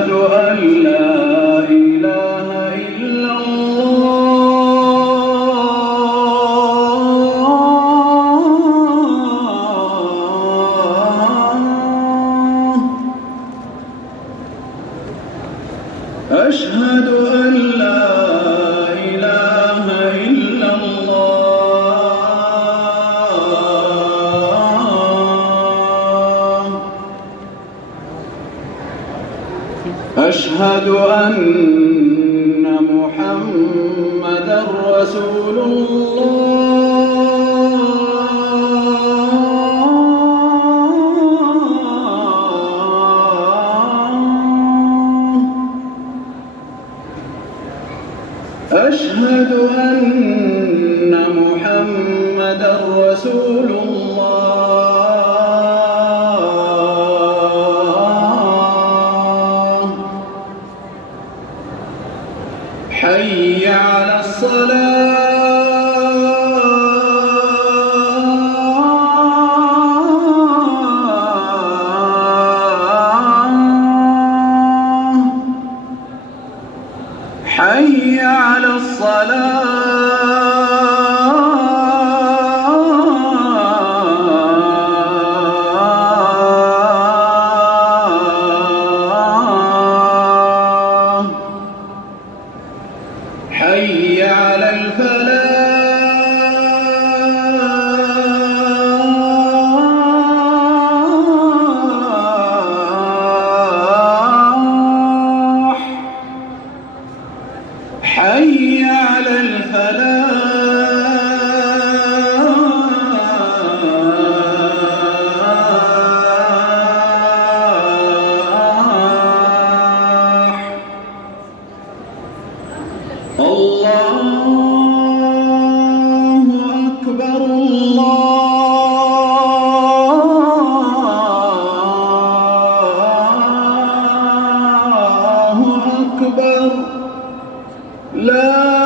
أشهد أن لا إله إلا الله. أشهد أن لا إله إلا الله. أشهد أن محمدًا رسول الله. أشهد أن محمدًا رسول الله. حي على الصلاة. حي على الصلاة. حي على الفلاح. حي على الفلاح. الله أكبر. الله أكبر. لا